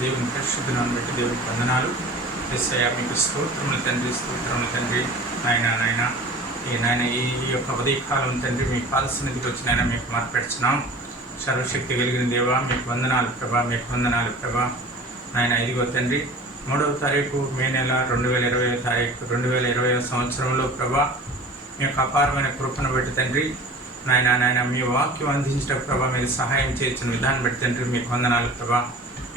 దేవుని పరిశుద్ధనాన్ని బట్టి దేవునికి వందనాలు. యేసయ్యా మీకు స్తోత్రములు తండ్రి, స్తోత్రములు తండ్రి. నాయన ఈ యొక్క ఉదయకాలం తండ్రి మీ పాద సన్నిధికి వచ్చిన మీకు మార్పెడుచున్నాం. సర్వశక్తి కలిగిన దేవా మీకు వందనాలు ప్రభా, మీకు వందనాలు ప్రభా. నాయన ఇదిగో తండ్రి 3వ తారీఖు మే నెల 2020 సంవత్సరంలో ప్రభా మీ యొక్క అపారమైన కృపను బట్టి తండ్రి నాయన మీ వాక్యం అందించిన ప్రభా మీరు సహాయం చేయించిన విధానం బట్టి తండ్రి మీకు వందనాలు ప్రభా.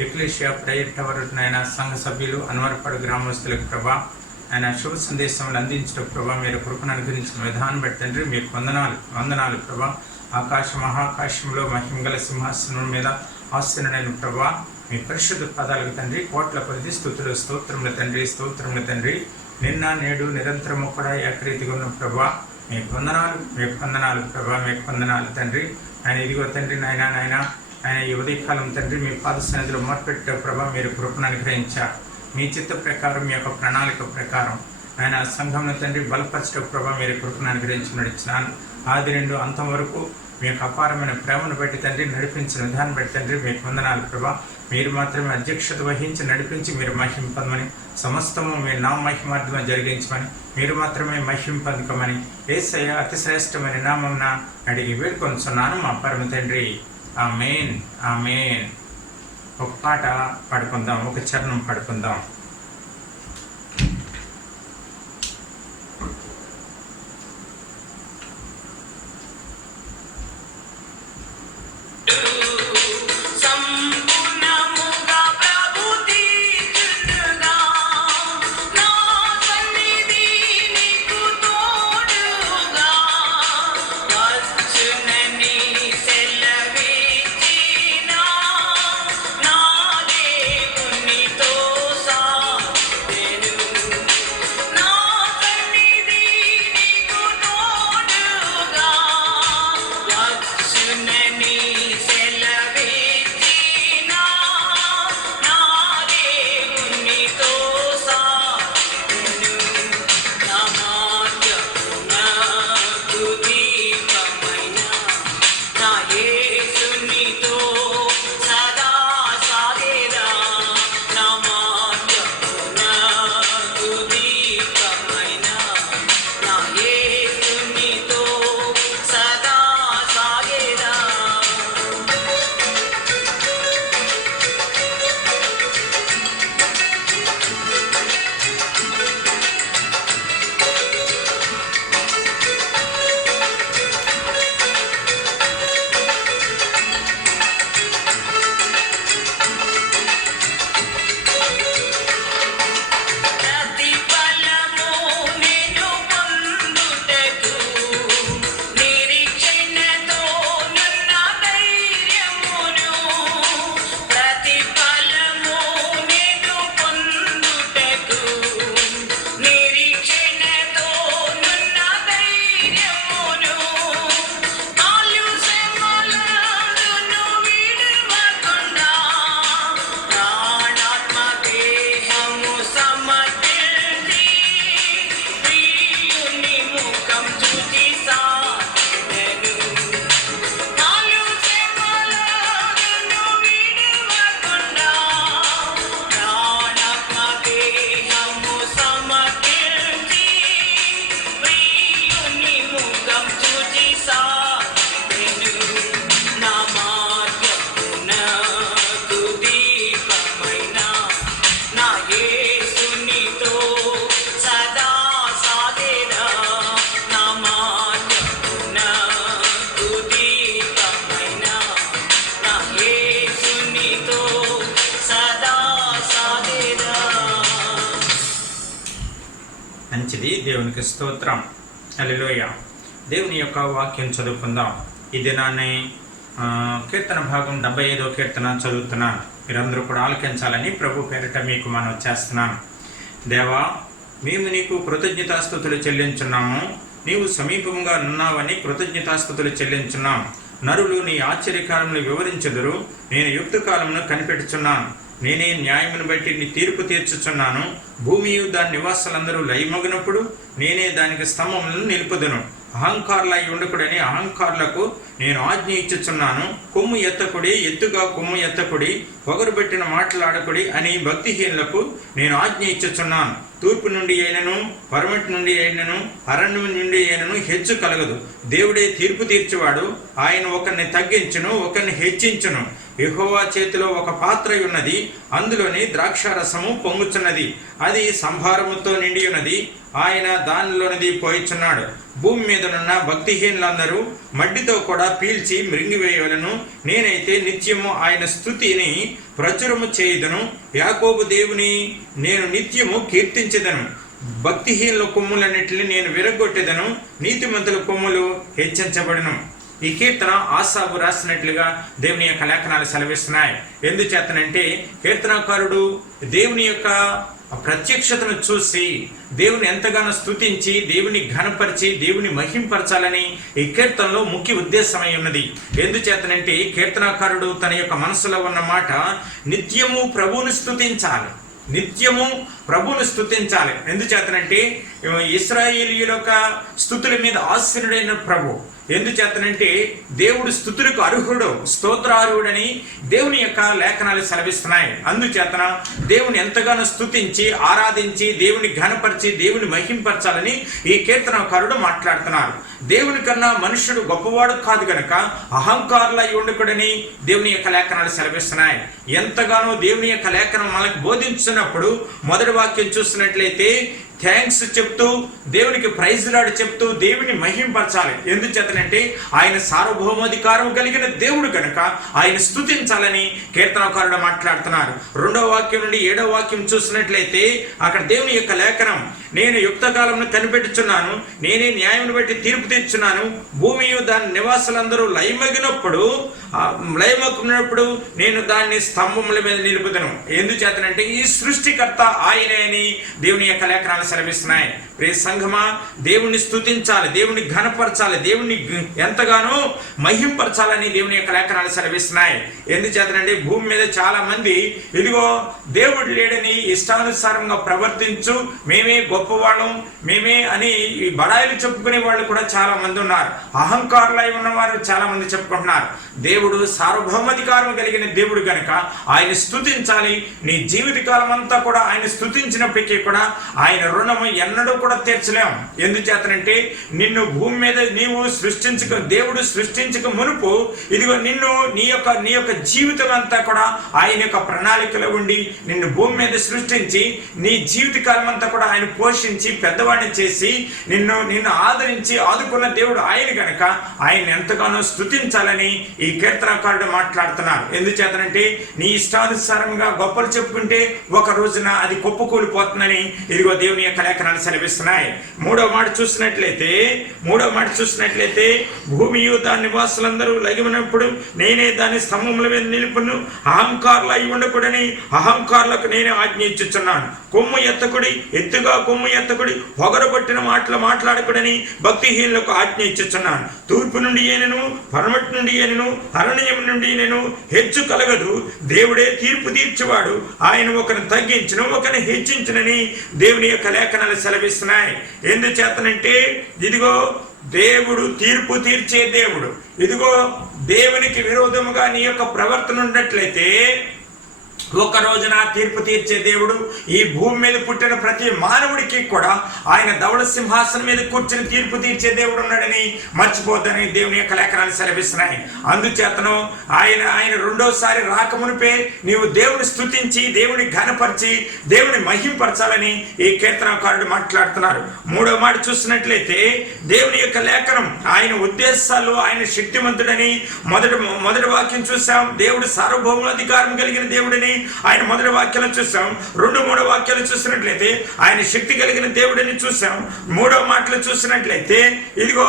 ఎక్లేషియా ప్రేయర్ టవర్ నాయన సంఘ సభ్యులు అన్వరపాడు గ్రామస్తులకు ప్రభా ఆయన శుభ సందేశములు అందించడం ప్రభా మీరు కృపను అనుగ్రహించిన విధానం బట్టి తండ్రి మీకు వందనాలు ప్రభా. మహాకాశంలో మహిమగల సింహాసనం మీద ఆసీనుడైన ప్రభా మీ పరిశుద్ధ పదాలకు తండ్రి కోట్ల కొద్ది స్తోత్రముల తండ్రి నిన్న నేడు నిరంతరము కూడా ఏకరీతిగా ఉన్న ప్రభా మీకు వందనాలు ప్రభా, మీకు వందనాలు తండ్రి. ఆయన ఇదిగో తండ్రి నాయన ఆయన ఈ ఉదయకాలం తండ్రి మీ పాద సన్నిధిలో మొదలుపెట్టే ప్రభా మీరు కృపను అనుగ్రహించారు. మీ చిత్త ప్రకారం మీ యొక్క ప్రణాళిక ప్రకారం ఆయన సంఘంలో తండ్రి బలపరచడం ప్రభా మీరు కృపను అనుగ్రహించి నడిచినాను. ఆది నుండి అంతం వరకు మీ యొక్క అపారమైన ప్రేమను బట్టి తండ్రి నడిపించిన విధానం బట్టి తండ్రి మీకు వందనాలు ప్రభా. మీరు మాత్రమే అధ్యక్షత వహించి నడిపించి మీరు మహింపదమని సమస్తము మీ నా మహిమార్థంగా జరిగించమని మీరు మాత్రమే మహింపదకమని యేసయ్య అతి శ్రేష్టమైన నామమున అడిగి వేడుకొనుచున్నాను మా పరమ తండ్రి. ఆమేన్ ఆమేన్. ఒక పాట పాడుకుందాం, ఒక చరణం పాడుకుందాం. మంచిది, దేవునికి స్తోత్రం. హల్లెలూయా. దేవుని యొక్క వాక్యం చదువుకుందాం. ఈ దినాన్ని కీర్తన భాగం 75వ కీర్తన చదువుతున్నాను. మీరందరూ కూడా ఆలకించాలని ప్రభు పేరిట మీకు మనం చేస్తున్నాను. దేవా, మేము నీకు కృతజ్ఞతాస్తుతులు చెల్లించున్నాము. నీవు సమీపంగా ఉన్నావని కృతజ్ఞతాస్తుతులు చెల్లించున్నాం. నరులు నీ ఆశ్చర్యకాలములు వివరించెదరు. నేను యుక్త కాలమును కనిపెట్టుచున్నాను. నేనే న్యాయమును బట్టి నీ తీర్పు తీర్చుచున్నాను. భూమియు దాని నివాసులందరూ లయమగినప్పుడు నేనే దానికి స్తంభములను నిలుపుదును. అహంకారులై ఉండకుడని అహంకారులకు నేను ఆజ్ఞ ఇచ్చుచున్నాను. కొమ్ము ఎత్తకుడి, ఎత్తుగా కొమ్ము ఎత్తకుడి, పొగరుబెట్టిన మాట్లాడకుడి అని భక్తిహీనులకు నేను ఆజ్ఞ ఇచ్చుచున్నాను. తూర్పు నుండి అయినను, పరమటి నుండి అయినను, అరణ్యం నుండి అయినను హెచ్చు కలగదు. దేవుడే తీర్పు తీర్చువాడు. ఆయన ఒకరిని తగ్గించును, ఒకరిని హెచ్చించును. యెహోవా చేతిలో ఒక పాత్ర ఉన్నది, అందులోని ద్రాక్షారసము పొంగుచున్నది. అది సంభారముతో నిండి ఉన్నది, ఆయన దానిలోనిది పోయిచున్నాడు. భూమి మీదనున్న భక్తిహీనులందరూ మడ్డితో కూడా పీల్చి మృంగివేయవలను. నేనైతే నిత్యము ఆయన స్తుతిని ప్రచురము చేయుదను. యాకోబు దేవుని నేను నిత్యము కీర్తించెదను. భక్తిహీనుల కొమ్ములన్నిటిని నేను విరగొట్టెదను, నీతిమంతుల కొమ్ములు హెచ్చించబడును. ఈ కీర్తన ఆసాబు రాసినట్లుగా దేవుని యొక్క లేఖనాలు సెలవిస్తున్నాయి. ఎందుచేతనంటే కీర్తనకారుడు దేవుని యొక్క ప్రత్యక్షతను చూసి దేవుని ఎంతగానో స్తుతించి దేవుని ఘనపరిచి దేవుని మహింపరచాలని ఈ కీర్తనలో ముఖ్య ఉద్దేశమై ఉన్నది. ఎందుచేతనంటే కీర్తనకారుడు తన యొక్క మనసులో ఉన్న మాట నిత్యము ప్రభువును స్తుతించాలి, నిత్యము ప్రభువును స్తుతించాలి. ఎందుచేతనంటే ఇశ్రాయేలీయుల యొక్క స్తుతుల మీద ఆసీనుడైన ప్రభు. ఎందుచేతనంటే దేవుడు స్తుతులకు అర్హుడు, స్తోత్రార్హుడని దేవుని యొక్క లేఖనాలు సెలవిస్తున్నాయి. అందుచేతన దేవుని ఎంతగానో స్తుతించి ఆరాధించి దేవుని ఘనపరిచి దేవుని మహింపరచాలని ఈ కీర్తనకారుడు మాట్లాడుతున్నారు. దేవుని కన్నా మనుషుడు గొప్పవాడు కాదు గనక అహంకారులై ఉండకూడని దేవుని యొక్క లేఖనాలు సెలవిస్తున్నాయి. ఎంతగానో దేవుని యొక్క లేఖనం మనకు బోధించినప్పుడు మొదటి వాక్యం చూసినట్లయితే థ్యాంక్స్ చెప్తూ దేవునికి ప్రైజ్ లాడు చెప్తూ దేవుని మహింపరచాలి. ఎందుచేతనంటే ఆయన సార్వభౌమాధికారం కలిగిన దేవుడు కనుక ఆయన స్తుతించాలని కీర్తనకారుడు మాట్లాడుతున్నారు. 2వ వాక్యం నుండి 7వ వాక్యం చూసినట్లయితే అక్కడ దేవుని యొక్క లేఖనం నేను యుక్తకాలంను కనిపెట్టుచున్నాను, నేనే న్యాయమును బట్టి తీర్పు తీర్చున్నాను. భూమియు దాని నివాసులందరూ లయమగినప్పుడు నేను దాన్ని స్తంభముల మీద నిలుపుదను. ఎందుచేతనంటే ఈ సృష్టికర్త ఆయనే అని దేవుని యొక్క లేఖనాలు సెలవిస్తున్నాయి. ప్రియ సంఘమా, దేవుణ్ణి స్తుతించాలి, దేవుని ఘనపరచాలి, దేవుణ్ణి ఎంతగానో మహింపరచాలని దేవుని యొక్క లేఖనాలు సెలవిస్తున్నాయి. ఎందుచేతనంటే భూమి మీద చాలా మంది ఇదిగో దేవుడు లేడని ఇష్టానుసారంగా ప్రవర్తించు, మేమే గొప్పవాళ్ళం, మేమే అని ఈ బడాయిలు చెప్పుకునే వాళ్ళు కూడా చాలా మంది ఉన్నారు. అహంకారులై ఉన్నవారు చాలా మంది చెప్పుకుంటున్నారు. దేవుడు సార్వభౌమాధికారం కలిగిన దేవుడు గనుక ఆయన స్తుతించాలి. నీ జీవితకాలం అంతా కూడా ఆయన స్తుతించినప్పటికీ కూడా ఆయన రుణము ఎన్నడూ కూడా తీర్చలేం. ఎందుచేతనంటే నిన్ను భూమి మీద నీవు దేవుడు సృష్టించక మునుపు ఇదిగో నిన్ను నీ యొక్క జీవితం అంతా కూడా ఆయన యొక్క ప్రణాళికలో ఉండి నిన్ను భూమి మీద సృష్టించి నీ జీవితకాలం అంతా కూడా ఆయన పోషించి పెద్దవాడిని చేసి నిన్ను ఆదరించి ఆదుకున్న దేవుడు ఆయన గనక ఆయన ఎంతగానో స్తుతించాలని ఈ కీర్తనకారుడు మాట్లాడుతున్నారు. ఎందుచేతనంటే నీ ఇష్టానుసారంగా గొప్పలు చెప్పుకుంటే ఒక రోజున అది కుప్పకూలిపోతుందని ఇదిగో దేవుని యొక్క లేఖనాలు సెలవిస్తున్నాయి. 3వ మాట చూసినట్లయితే భూమియు దాని నివాసులందరూ లగినప్పుడు నేనే దాని స్తంభముల మీద నిలుపును. అహంకారులు అయి ఉండకూడని అహంకారులకు నేనే ఆజ్ఞ ఇచ్చుచున్నాను. కొమ్ము ఎత్తకుడి, ఎత్తుగా కొమ్ము ఎత్తకుడి, పొగరబట్టిన మాటలు మాట్లాడకూడని భక్తిహీనులకు ఆజ్ఞ ఇచ్చుచున్నాను. తూర్పు నుండి ఏనెను, పరమటి నుండి ఏనెను, అరణ్యం నుండి నేను హెచ్చు కలగదు. దేవుడే తీర్పు తీర్చువాడు. ఆయన ఒకరిని తగ్గించును, ఒకరిని హెచ్చించునని దేవుని యొక్క లేఖనాలు సెలవిస్తున్నాయి. ఎందుచేతనంటే ఇదిగో దేవుడు తీర్పు తీర్చే దేవుడు. ఇదిగో దేవునికి విరోధముగా నీ యొక్క ప్రవర్తన ఉన్నట్లయితే ఒక రోజున తీర్పు తీర్చే దేవుడు. ఈ భూమి మీద పుట్టిన ప్రతి మానవుడికి కూడా ఆయన ధవళ సింహాసనం మీద కూర్చుని తీర్పు తీర్చే దేవుడు ఉన్నాడని మర్చిపోద్దని దేవుని యొక్క లేఖనాలు సెలవిస్తున్నాయి. అందుచేతను ఆయన రెండోసారి రాకమునిపే నీవు దేవుని స్తుతించి దేవుని ఘనపరిచి దేవుని మహింపరచాలని ఈ కీర్తనకారుడు మాట్లాడుతున్నారు. 3వ మాట చూసినట్లయితే దేవుని యొక్క లేఖనం ఆయన ఉద్దేశాలు ఆయన శక్తివంతుడని మొదటి వాక్యం చూసాం. దేవుడు సార్వభౌమాధికారం కలిగిన దేవుడని ఆయన మొదటి వాక్యాలు చూసాం. 2-3 వాక్యాలు చూసినట్లయితే ఆయన శక్తి కలిగిన దేవుడని చూసాం. 3వ మాటలు చూసినట్లయితే ఇదిగో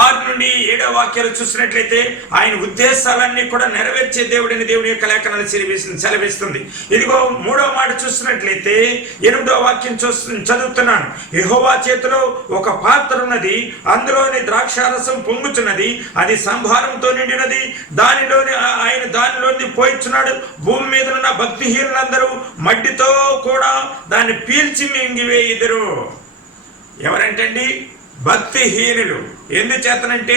6 నుండి 7వ వాక్యాలు చూసినట్లయితే ఆయన ఉద్దేశాలన్నీ కూడా నెరవేర్చే దేవుడని దేవుని యొక్క లేఖనాలు సెలవిస్తుంది. ఇదిగో 3వ మాట చూసినట్లయితే 8వ వాక్యం చదువుతున్నాను. యెహోవా చేతిలో ఒక పాత్ర ఉన్నది, అందులోని ద్రాక్షారసం పొంగుచున్నది, అది సంభారంతో నిండినది, ఆయన దానిలోని పోయిచున్నాడు. భూమి మీద ఉన్న భక్తిహీనులందరూ మట్టితో కూడా దాన్ని పీల్చి మింగివేయుదురు. ఎవరంటండి? భక్తిహీనులు. ఎందుచేతనంటే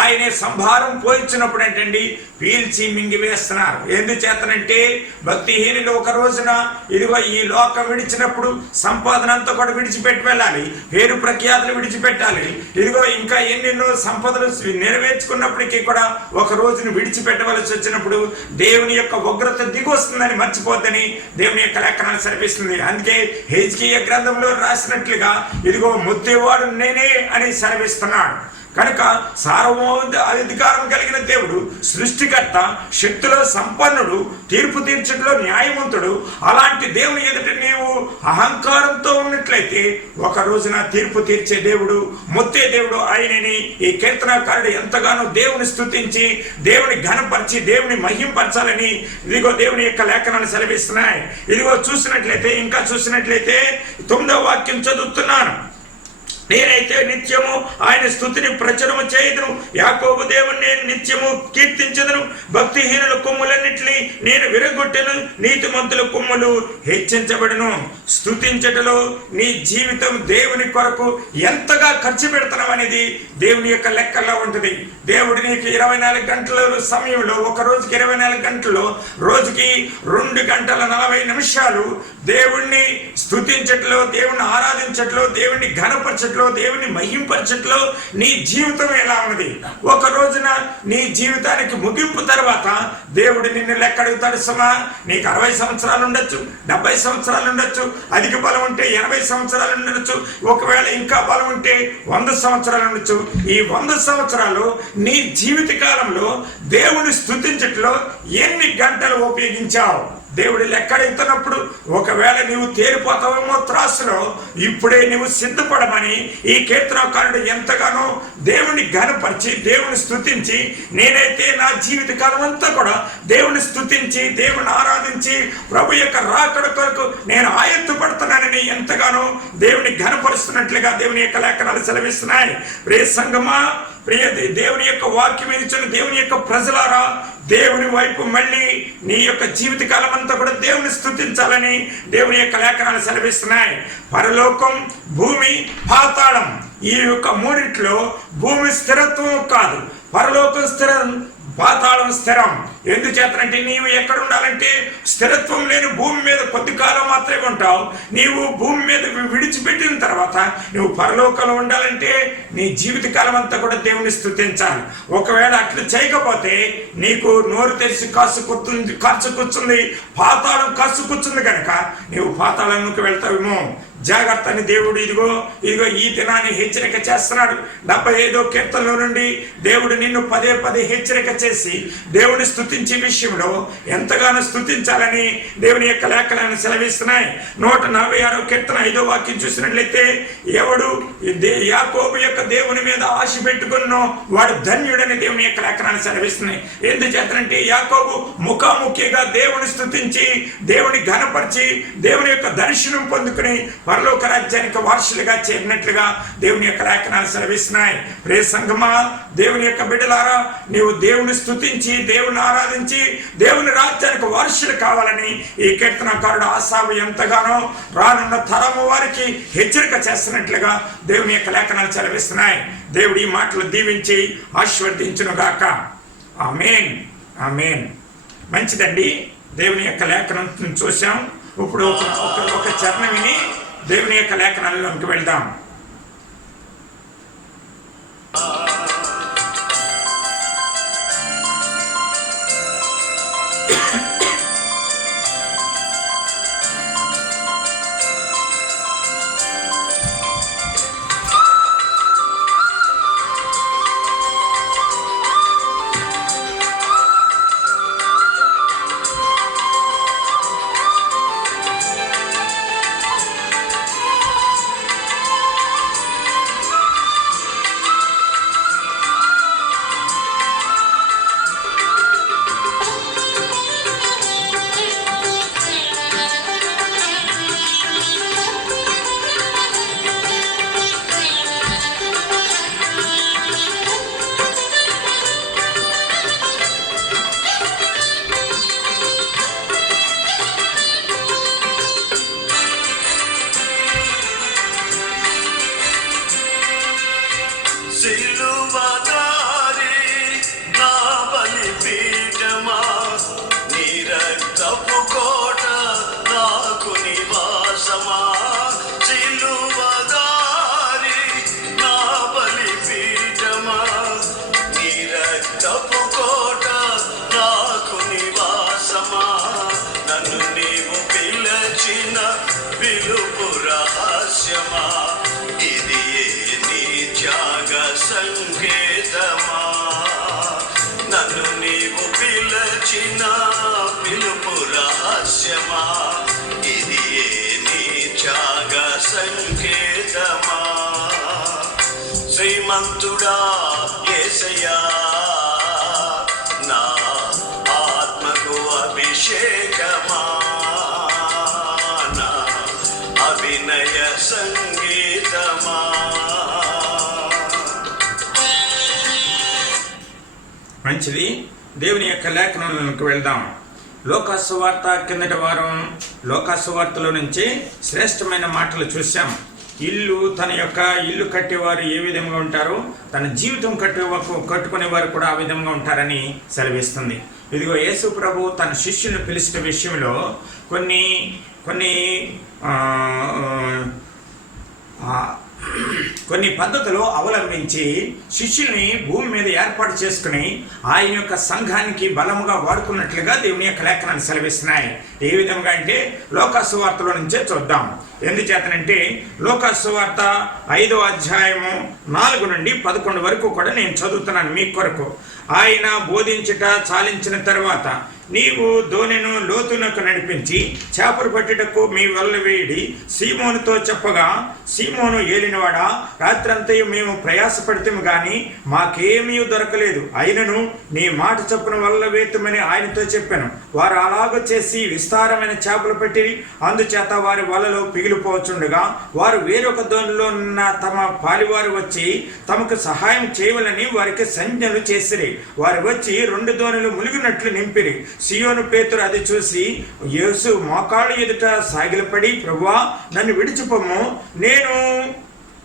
ఆయన సంభారం పోయించినప్పుడు ఏంటండి పీల్చి మింగివేస్తున్నారు. ఎందుచేతనంటే భక్తిహీనులు ఒక రోజున ఇదిగో ఈ లోకం విడిచినప్పుడు సంపాదన అంతా కూడా విడిచిపెట్టి వెళ్ళాలి, పేరు ప్రఖ్యాతులు విడిచిపెట్టాలి, ఇదిగో ఇంకా ఎన్నెన్నో సంపదలు నెరవేర్చుకున్నప్పటికీ కూడా ఒక రోజును విడిచిపెట్టవలసి వచ్చినప్పుడు దేవుని యొక్క ఉగ్రత దిగొస్తుందని మర్చిపోద్దని దేవుని యొక్క లేఖనాలు సెలవిస్తుంది. అందుకే హెజ్కియా గ్రంథంలో రాసినట్లుగా ఇదిగో ముత్తేవాడు నేనే అని సెలవిస్తున్నాడు. కనుక అధికారం కలిగిన దేవుడు, సృష్టికర్త, శక్తిలో సంపన్నుడు, తీర్పు తీర్చడంలో న్యాయవంతుడు. అలాంటి దేవుని ఎదుట నీవు అహంకారంతో ఉన్నట్లయితే ఒక రోజున తీర్పు తీర్చే దేవుడు, మొత్తే దేవుడు ఆయనని ఈ కీర్తనకారుడు ఎంతగానో దేవుని స్తుతించి దేవుని ఘనపరిచి దేవుని మహింపరచాలని ఇదిగో దేవుని యొక్క లేఖనాలు సెలవిస్తున్నాయి. ఇదిగో ఇంకా చూసినట్లయితే 9వ వాక్యం చదువుతున్నాను. నేనైతే నిత్యము ఆయన స్తుతిని ప్రచురము చేయదును, యాకోబు దేవుని నేను నిత్యము కీర్తించదును. భక్తిహీనుల కొమ్ములన్నింటినీ నేను విరగొట్టెను, నీతిమంతుల కొమ్ములు హెచ్చించబడును. స్తుతించటలో నీ జీవితం దేవుని కొరకు ఎంతగా ఖర్చు పెడతాం అనేది దేవుని యొక్క లెక్కల్లో ఉంటుంది. దేవుడు నీకు 24 గంటల సమయంలో, ఒక రోజుకి 24 గంటల్లో, రోజుకి 2 గంటల 40 నిమిషాలు దేవుణ్ణి స్తుతించట్లో, దేవుణ్ణి ఆరాధించట్లో, దేవుణ్ణి ఘనపరచట్లో, దేవుని మహింపరచట్లో నీ జీవితం ఎలా ఉన్నది? ఒక రోజున నీ జీవితానికి ముగింపు తర్వాత దేవుడు నిన్ను లెక్క అడుగుతాడు. సుమా, నీకు 60 సంవత్సరాలు ఉండొచ్చు, 70 సంవత్సరాలు ఉండొచ్చు, అధిక బలం ఉంటే 80 సంవత్సరాలు ఉండొచ్చు, ఒకవేళ ఇంకా బలం ఉంటే 100 సంవత్సరాలు ఉండొచ్చు. ఈ 100 సంవత్సరాలు నీ జీవిత కాలంలో దేవుని స్తుతించట్లో ఎన్ని గంటలు ఉపయోగించావు? దేవుడు లెక్కడుతున్నప్పుడు ఒకవేళ నీవు తేలిపోతావేమో త్రాసులో, ఇప్పుడే నీవు సిద్ధపడమని ఈ కీర్తనకారుడు ఎంతగానో దేవుని ఘనపరిచి దేవుని స్తుతించి, నేనైతే నా జీవిత కాలం అంతా కూడా దేవుని స్తుతించి దేవుని ఆరాధించి ప్రభు యొక్క రాకడ కొరకు నేను ఆయత్తపడుతున్నానని ఎంతగానో దేవుని ఘనపరుస్తున్నట్లుగా దేవుని యొక్క లేఖనాలు సెలవిస్తున్నాయి. ప్రియ సంగమా, ప్రియ దేవుని యొక్క వాక్యం ఇచ్చిన దేవుని యొక్క ప్రజలారా, దేవుని వైపు మళ్ళీ నీ యొక్క జీవిత కాలం అంతా కూడా దేవుని స్తుతించాలని దేవుని యొక్క లేఖనాలు సెలవిస్తున్నాయి. పరలోకం, భూమి, పాతాళం, ఈ యొక్క మూడిట్లో భూమి స్థిరత్వం కాదు, పరలోకం స్థిరం, పాతాళం స్థిరం. ఎందుచేతనంటే నీవు ఎక్కడ ఉండాలంటే స్థిరత్వం లేని భూమి మీద కొద్ది కాలం మాత్రమే ఉంటావు. నీవు భూమి మీద విడిచిపెట్టిన తర్వాత నువ్వు పరలోకంలో ఉండాలంటే నీ జీవిత కాలం అంతా కూడా దేవుని స్తుతించాలి. ఒకవేళ అట్లా చేయకపోతే నీకు నోరు తెరిచి ఖర్చు కూర్చుంది, పాతాళం ఖర్చు కూర్చుంది కనుక నీవు పాతాళంలోకి వెళ్తావేమో. జాగ్రత్త అని దేవుడు ఇదిగో ఈ దినాన్ని హెచ్చరిక చేస్తున్నాడు. 75వ కీర్తనలో నుండి దేవుడు నిన్ను పదే పదే హెచ్చరిక చేసి దేవుని స్తుతించే విషయంలో ఎంతగానో స్తుతించాలని దేవుని యొక్క లేఖనాన్ని సెలవిస్తున్నాయి. 146వ కీర్తన 5వ వాక్యం చూసినట్లయితే, ఎవడు యాకోబు యొక్క దేవుని మీద ఆశ పెట్టుకున్నో వాడు ధన్యుడని దేవుని యొక్క లేఖనాన్ని సెలవిస్తున్నాయి. ఎందుచేతనంటే యాకోబు ముఖాముఖిగా దేవుని స్తుతించి దేవుని ఘనపరిచి దేవుని యొక్క దర్శనం పొందుకుని పరలోక రాజ్యానికి వారసులుగా చేరినట్లుగా దేవుని యొక్క లేఖనాలు సెలవిస్తున్నాయి. ప్రియ సంగమా, దేవుని యొక్క బిడ్డలారా, నీవు దేవుని స్తుతించి దేవుని ఆరాధించి దేవుని రాజ్యానికి వారసులు కావాలని ఈ కీర్తనకారుడు ఆసావు ఎంతగానో రానున్న తరము వారికి హెచ్చరిక చేస్తున్నట్లుగా దేవుని యొక్క లేఖనాలు సెలవిస్తున్నాయి. దేవుడు ఈ మాటలు దీవించి ఆశీర్వదించునుగాక. ఆమేన్, ఆమేన్. మంచిదండి, దేవుని యొక్క లేఖనం చూసాం. ఇప్పుడు ఒక చరణం విని దేవుని యొక్క లేఖనాల్లోకి వెళ్దాం. రహస్యమా, ఇది నీ త్యాగ సంకేతమా. నన్ను నీవు పిలచిన పిలుపు రహస్యమా, ఇది నీ త్యాగ సంకేతమా. శ్రీమంతుడా యేసయ్యా, నా ఆత్మకు అభిషేకమా, నా అభినయ సంగీతమా. మంచిది. దేవుని యొక్క లేఖనంలోకి వెళ్దాం. లోకాసు వార్త కిందటి వారం లోకాసు వార్తలో నుంచి శ్రేష్టమైన మాటలు చూసాం. తన యొక్క ఇల్లు కట్టేవారు ఏ విధంగా ఉంటారో తన జీవితం కట్టుకునేవారు కూడా ఆ విధంగా ఉంటారని సెలవిస్తుంది. ఇదిగో యేసు ప్రభు తన శిష్యులను పిలిచిన విషయంలో కొన్ని పద్ధతులు అవలంబించి శిష్యుల్ని భూమి మీద ఏర్పాటు చేసుకుని ఆయన యొక్క సంఘానికి బలముగా వాడుకున్నట్లుగా దేవుని యొక్క లేఖనాన్ని సెలవిస్తున్నాయి. ఏ విధంగా అంటే లోకాసు వార్తలో నుంచే చూద్దాం. ఎందుచేతనంటే లోకాసు వార్త 5వ అధ్యాయము 4 నుండి 11 వరకు కూడా నేను చదువుతున్నాను మీ కొరకు. ఆయన బోధించుట చాలించిన తర్వాత, నీవు దోణెను లోతునకు నడిపించి చేపలు పట్టుటకు మీ వల్ల వేడి సీమోనుతో చెప్పగా, సీమోను ఏలినవాడా, రాత్రంతయు మేము ప్రయాసపడితేము గాని మాకేమీ దొరకలేదు, అయినను నీ మాట చొప్పున వల్ల వేతుమని ఆయనతో చెప్పాను. వారు అలాగ చేసి విస్తారమైన చేపలు పట్టి అందుచేత వారి వలలో పిగిలిపోవచ్చుండగా, వారు వేరొక దోణిలో ఉన్న తమ పాలివారు వచ్చి తమకు సహాయం చేయవలని వారికి సంజ్ఞలు చేసిరి. వారు వచ్చి 2 దోణులు మునిగినట్లు నింపిరి. సియోను పేతురు అది చూసి యేసు మోకాళ్ళ ఎదుట సాగిలపడి, ప్రభువా నన్ను విడిచిపోము,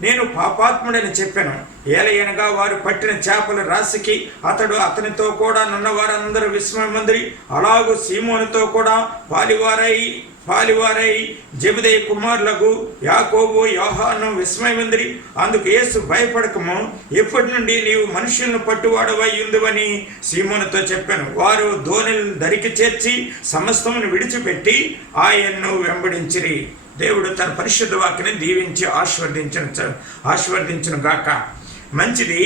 నేను పాపాత్ముడని చెప్పాను. ఏలయనగా వారు పట్టిన చేపల రాశికి అతనితో కూడా నున్న వారందరూ విస్మయమందిరి. అలాగూ సీమోనుతో కూడా పాలివారై జెబెదయి కుమారులకు యాకోబు యోహాను విస్మయమందిరి. అందుకు యేసు భయపడకము, ఎప్పటి నుండి నీవు మనుషులను పట్టువాడవై ఉందివని సీమోనుతో చెప్పాను. వారు దోణిలను దరికి చేర్చి సమస్తమును విడిచిపెట్టి ఆయన్ను వెంబడించిరి. దేవుడు తన పరిశుద్ధ వాక్యని దీవించి ఆశీర్వదించును గాక. మంచిది.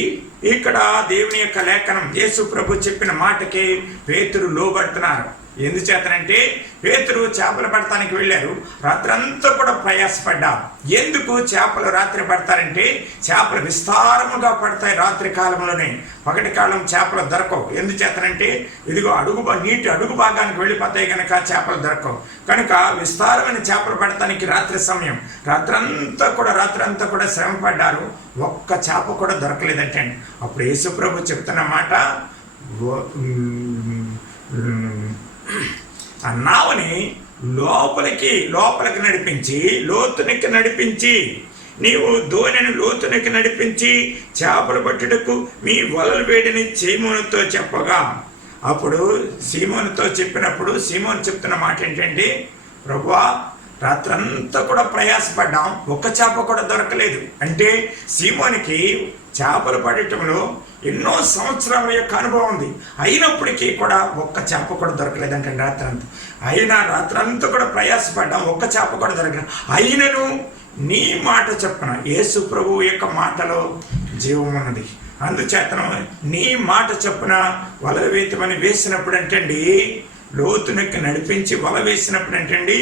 ఇక్కడ దేవుని యొక్క లేఖనం యేసు ప్రభు చెప్పిన మాటకి పేతురు లోబడుతున్నారు. ఎందుచేతనంటే పేతురు చేపలు పడటానికి వెళ్ళారు. రాత్రంతా కూడా ప్రయాసపడ్డారు. ఎందుకు చేపలు రాత్రి పడతారంటే చేపలు విస్తారముగా పడతాయి రాత్రి కాలంలోనే. పగటి కాలం చేపలు దొరకవు. ఎందుచేతనంటే ఇదిగో నీటి అడుగు భాగానికి వెళ్ళిపోతాయి కనుక చేపలు దొరకవు. కనుక విస్తారమైన చేపలు పడటానికి రాత్రి సమయం. రాత్రంతా కూడా శ్రమ పడ్డారు. ఒక్క చేప కూడా దొరకలేదంటే. అప్పుడు యేసు ప్రభు చెప్తున్న మాట, ఆ నావని లోపలికి నడిపించి లోతునికి నడిపించి, నీవు దోణిని లోతునికి నడిపించి చేపలు పట్టుటకు మీ వలలు వేడిని సీమోనుతో చెప్పగా, అప్పుడు సీమోనుతో చెప్పినప్పుడు సీమోను చెప్తున్న మాట ఏంటంటే, ప్రభువా రాత్రంతా కూడా ప్రయాసపడ్డాం, ఒక్క చేప కూడా దొరకలేదు. అంటే సీమోనికి చేపలు పడటంలో ఎన్నో సంవత్సరాల యొక్క అనుభవం ఉంది. అయినప్పటికీ కూడా ఒక్క చేప కూడా దొరకలేదంటే రాత్రంతా కూడా ప్రయాసపడ్డాం, ఒక్క చేప కూడా దొరకలేదు. అయినను నీ మాట చొప్పున, యేసు ప్రభువు యొక్క మాటలో జీవం ఉన్నది. అందుచేతను నీ మాట చొప్పున వల వేతమని వేసినప్పుడు అంటండి, లోతునెక్కి నడిపించి వల వేసినప్పుడు అంటండి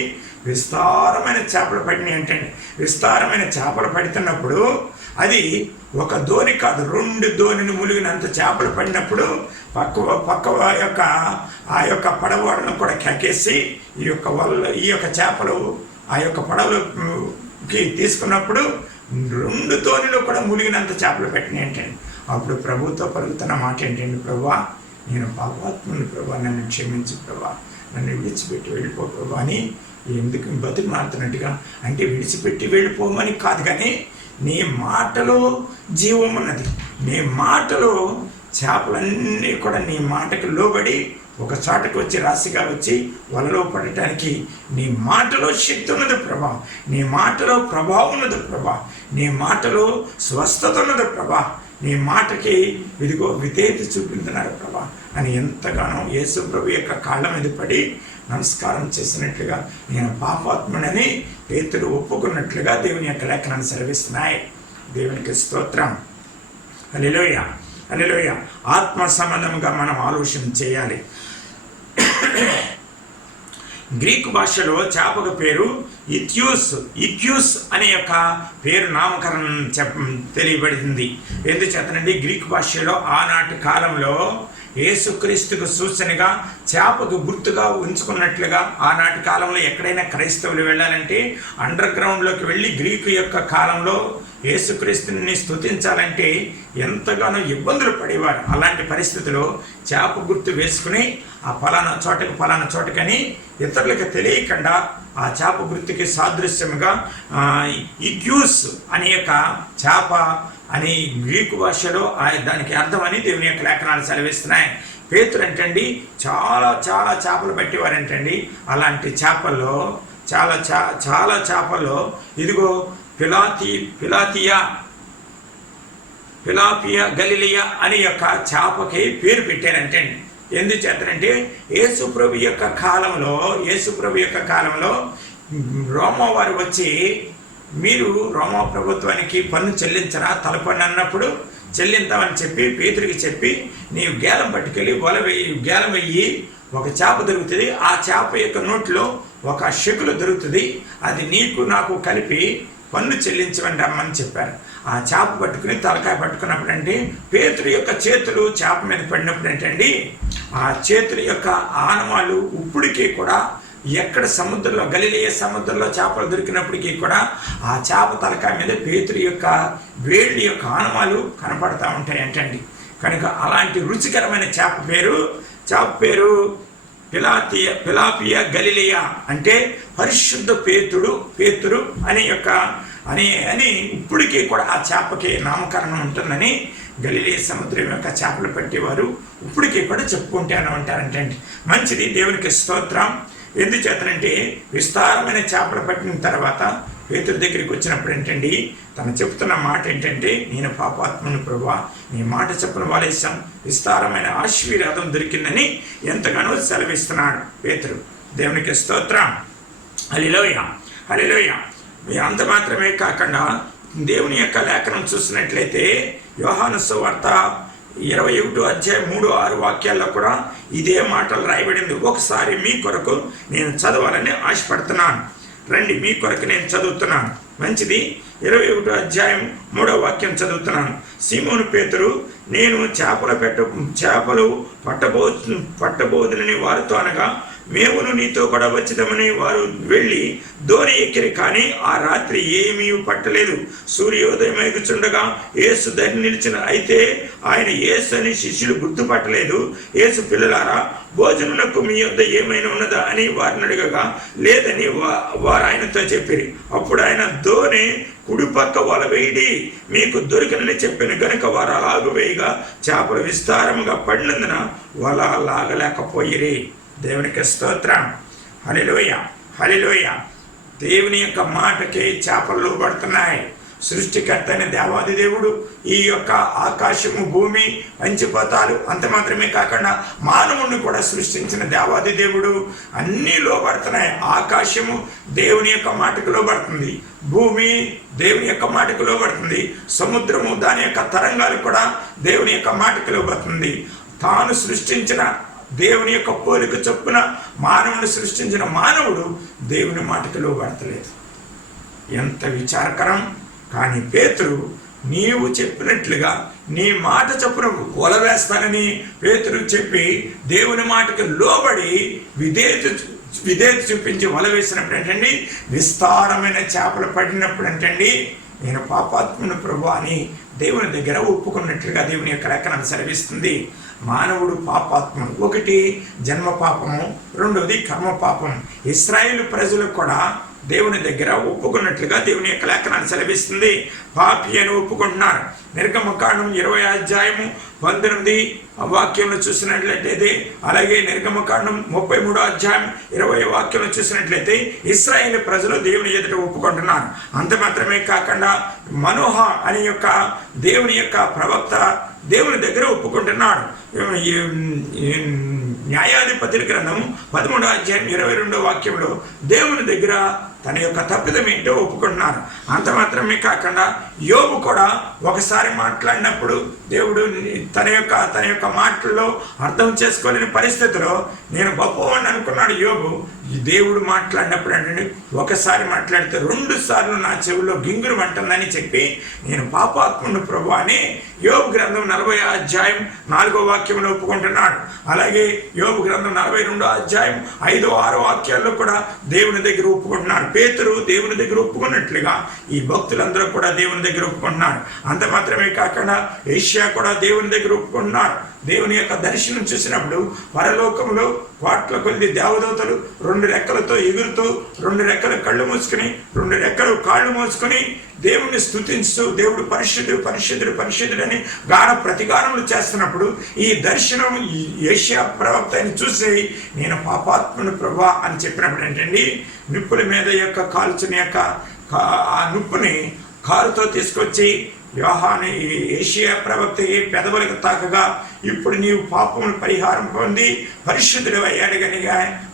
విస్తారమైన చేపలు పడినాయి అంటండి. విస్తారమైన చేపలు పడుతున్నప్పుడు అది ఒక దోణి కాదు, 2 దోణిని ములిగినంత చేపలు పడినప్పుడు పక్క ఆ యొక్క పడవలను కూడా కేకేసి ఈ యొక్క చేపలు ఆ యొక్క పడవకి తీసుకున్నప్పుడు 2 దోణిలో కూడా ములిగినంత చేపలు పెట్టినాయి ఏంటండి. అప్పుడు ప్రభుతో పలుకుతున్న మాట ఏంటండి, ప్రభువా నేను పాపాత్ముని ప్రభువా, నన్ను క్షమించి ప్రభువా, నన్ను విడిచిపెట్టి వెళ్ళిపో ప్రభువా అని ఎందుకు బతుకు మారుతున్నట్టుగా. అంటే విడిచిపెట్టి వెళ్ళిపోమని కాదు, కానీ నీ మాటలో జీవం ఉన్నది. నీ మాటలో చేపలన్నీ కూడా నీ మాటకు లోబడి ఒక చోటకు వచ్చి రాశిగా వచ్చి వలలో పడటానికి నీ మాటలో శక్తి ఉన్నది ప్రభా, నీ మాటలో ప్రభావం ఉన్నది ప్రభా, నీ మాటలో స్వస్థత ఉన్నది ప్రభా, నీ మాటకి ఇదిగో విధేయత చూపించున్నారు ప్రభా అని ఎంతగానో యేసు ప్రభు యొక్క కాళ్ళ మీద పడి నమస్కారం చేసినట్లుగా నేను పాపాత్ముడని పేతురు ఒప్పుకున్నట్లుగా దేవుని యొక్క లేఖనాన్ని సెలవిస్తున్నాయి. దేవునికి స్తోత్రం. హల్లెలూయా, హల్లెలూయా. ఆత్మ సంబంధంగా మనం ఆలోచన చేయాలి. గ్రీకు భాషలో చేపకు పేరు ఇక్యూస్ అనే యొక్క పేరు నామకరణం తెలియబడింది. ఎందుచేతనండి, గ్రీకు భాషలో ఆనాటి కాలంలో యేసుక్రీస్తుకు సూచనగా చేపకు గుర్తుగా ఉంచుకున్నట్లుగా ఆనాటి కాలంలో ఎక్కడైనా క్రైస్తవులు వెళ్ళాలంటే అండర్ గ్రౌండ్లోకి వెళ్ళి గ్రీకు యొక్క కాలంలో యేసుక్రీస్తుని స్తుతించాలంటే ఎంతగానో ఇబ్బందులు పడేవారు. అలాంటి పరిస్థితిలో చేప గుర్తు వేసుకుని ఆ పలానా చోటకని ఇతరులకు తెలియకుండా ఆ చేప గుర్తుకి సాదృశ్యముగా ఇక్యూస్ అనే యొక్క చేప అని గ్రీకు భాషలో దానికి అర్థమని దేవుని యొక్క లేఖనాలు సెలవిస్తున్నాయి. పేతురు అంటండి చాలా చేపలు పట్టేవారంటండి. అలాంటి చేపల్లో చాలా చేపల్లో ఇదిగో పిలాపియా గలిలియా అనే యొక్క చేపకి పేరు పెట్టారంటండి. ఎందుచేతనంటే యేసుప్రభు యొక్క కాలంలో రోమా వారు వచ్చి, మీరు రోమా ప్రభుత్వానికి పన్ను చెల్లించరా, తలపన్ను అన్నప్పుడు చెల్లింతామని చెప్పి పేతురికి చెప్పి, నీవు గేలం పట్టుకెళ్ళి గేలం వెయ్యి, ఒక చేప దొరుకుతుంది, ఆ చేప యొక్క నోట్లో ఒక షెకులు దొరుకుతుంది, అది నీకు నాకు కలిపి పన్ను చెల్లించమని రమ్మని చెప్పారు. ఆ చేప పట్టుకుని తలకాయ పట్టుకున్నప్పుడు అంటే పేతురు యొక్క చేతులు చేప మీద పడినప్పుడు ఏంటండి, ఆ చేతుల యొక్క ఆనవాళ్ళు ఇప్పటికీ కూడా ఎక్కడ సముద్రంలో గలిలయ సముద్రంలో చేపలు దొరికినప్పటికీ కూడా ఆ చేప తలకాయ మీద పేతురు యొక్క వేళ్ళ యొక్క ఆనవాళ్ళు కనపడతా ఉంటాయి అంటండి. కనుక అలాంటి రుచికరమైన చేప పేరు పిలాపియా గలిలియా అంటే పరిశుద్ధ పేతురు అని ఇప్పటికీ కూడా ఆ చేపకి నామకరణం ఉంటుందని గలిలయ సముద్రం యొక్క చేపలు పట్టేవారు ఇప్పటికీ కూడా చెప్పుకుంటాను అంటారంటండి. మంచిది, దేవునికి స్తోత్రం. ఎందుచేతనంటే విస్తారమైన చేపలు పట్టిన తర్వాత పేతురు దగ్గరికి వచ్చినప్పుడు ఏంటండి, తను చెప్తున్న మాట ఏంటంటే, నేను పాపాత్ముని ప్రభువా, నీ మాట చెప్పిన వాలేశాం, విస్తారమైన ఆశీర్వాదం దొరికిందని ఎంతగానో సెలవిస్తున్నాడు పేతురు. దేవునికి స్తోత్రం. హల్లెలూయా, హల్లెలూయా. అంత మాత్రమే కాకుండా దేవుని యొక్క లేఖనం చూసినట్లయితే యోహాను సువార్త 21:3-6 కూడా ఇదే మాటలు రాయబడింది. ఒకసారి మీ కొరకు నేను చదవాలని ఆశపడుతున్నాను. రండి, మీ కొరకు నేను చదువుతున్నాను. మంచిది. 21:3 చదువుతున్నాను. సీమోను పేతురు, నేను చేపలు పట్టబోదునని వారితో అనగా, మేమును నీతో కూడా వచ్చిదామని వారు వెళ్ళి దోణి ఎక్కిరి, కానీ ఆ రాత్రి ఏమీ పట్టలేదు. సూర్యోదయం ఎగుచుండగా యేసు ధరి నిలిచిన, అయితే ఆయన యేసు అని శిష్యులు గుర్తుపట్టలేదు. యేసు, పిల్లలారా, భోజనమునకు మీ యొద్ద ఏమైనా ఉన్నదా అని వారిని అడగగా, లేదని వారు ఆయనతో చెప్పిరి. అప్పుడు ఆయన, దోణి కుడిపక్క వల వేయడి, మీకు దొరికినని చెప్పిన గనుక వారు అలాగు వేయగా చేపలు విస్తారముగా పడినందున వల లాగలేకపోయిరి. దేవునికి స్తోత్రం. హల్లెలూయా, హల్లెలూయా. దేవుని యొక్క మాటకి చేపలు లోబడుతున్నాయి. సృష్టికర్త అయిన దేవాది దేవుడు ఈ యొక్క ఆకాశము, భూమి, పంచభూతాలు అంత మాత్రమే కాకుండా మానవుడిని కూడా సృష్టించిన దేవాది దేవుడు అన్నీ లోబడుతున్నాయి. ఆకాశము దేవుని యొక్క మాటకు లోబడుతుంది, భూమి దేవుని యొక్క మాటకు లోబడుతుంది, సముద్రము దాని యొక్క తరంగాలు కూడా దేవుని యొక్క మాటకు లోబడుతుంది. తాను సృష్టించిన దేవుని యొక్క పోలిక చొప్పున మానవుని సృష్టించిన మానవుడు దేవుని మాటకు లోబడతలేదు. ఎంత విచారకరం. కానీ పేతురు, నీవు చెప్పినట్లుగా నీ మాట చొప్పున వల వేస్తానని పేతురు చెప్పి దేవుని మాటకు లోబడి విధేయత చూపించి వల వేసినప్పుడు ఏంటండి, విస్తారమైన చేపలు పడినప్పుడు ఏంటండి, నేను పాపాత్ముని ప్రభువా అని దేవుని దగ్గర ఒప్పుకున్నట్లుగా దేవుని యొక్క లేఖనం సెలవిస్తుంది. మానవుడు పాపాత్ముడు. ఒకటి జన్మ పాపము, రెండోది కర్మ పాపం. ఇశ్రాయేలు ప్రజలు కూడా దేవుని దగ్గర ఒప్పుకున్నట్లుగా దేవుని యొక్క లేఖనాన్ని సెలవిస్తుంది. పాపి అని ఒప్పుకుంటున్నారు. నిర్గమకాండం 20:19 చూసినట్లయితే, అలాగే నిర్గమకాండం 33:20 చూసినట్లయితే ఇశ్రాయేలు ప్రజలు దేవుని ఎదుట ఒప్పుకుంటున్నారు. అంత మాత్రమే కాకుండా మనోహ అని యొక్క దేవుని యొక్క ప్రవక్త దేవుని దగ్గర ఒప్పుకుంటున్నాడు. న్యాయాధిపతుల గ్రంథం 13వ అధ్యాయం 22వ వాక్యంలో దేవుని దగ్గర తన యొక్క తప్పిదం ఏంటో ఒప్పుకుంటున్నారు. అంత మాత్రమే కాకుండా యోబు కూడా ఒకసారి మాట్లాడినప్పుడు దేవుడు తన యొక్క మాటల్లో అర్థం చేసుకోలేని పరిస్థితిలో నేను గొప్పవాడిని అనుకున్నాడు యోబు. దేవుడు మాట్లాడినప్పుడు అంటే ఒకసారి మాట్లాడితే 2 సార్లు నా చెవిలో గింగురు అంటుందని చెప్పి నేను పాపాత్ముడు ప్రభు అని యోబు గ్రంథం 40వ అధ్యాయం 4వ వాక్యంలో ఒప్పుకుంటున్నాడు. అలాగే యోబు గ్రంథం 42వ అధ్యాయం 5, 6 వాక్యాల్లో కూడా దేవుని దగ్గర ఒప్పుకుంటున్నాడు. పేతురు దేవుని దగ్గర ఒప్పుకున్నట్లుగా ఈ భక్తులందరూ కూడా దేవుని దగ్గర ఒప్పుకుంటున్నారు. అంత మాత్రమే కాకుండా ఏషియా కూడా దేవుని దగ్గర ఒప్పుకుంటున్నారు. దేవుని యొక్క దర్శనం చూసినప్పుడు పరలోకంలో కోట్ల కొద్ది దేవదూతలు 2 రెక్కలతో ఎగురుతూ 2 రెక్కలు కళ్ళు మూసుకుని 2 రెక్కలు కాళ్ళు మూసుకుని దేవుణ్ణి స్తుతించు దేవుడు పరిశుద్ధుడు పరిశుద్ధుడు పరిశుద్ధుడని గాఢ ప్రతిగానములు చేస్తున్నప్పుడు ఈ దర్శనం యేషయా ప్రవక్తని చూసి నేను పాపాత్ముని ప్రభా అని చెప్పినప్పుడు ఏంటండి, నిప్పుల మీద యొక్క కాల్చిన యొక్క ఆ నిప్పుని కారుతో తీసుకొచ్చి యోహాను యేషయా ప్రవక్త పెదవులకు తాకగా ఇప్పుడు నీవు పాపములు పరిహారం పొంది పరిశుద్ధుడు అయ్యాడు కనుక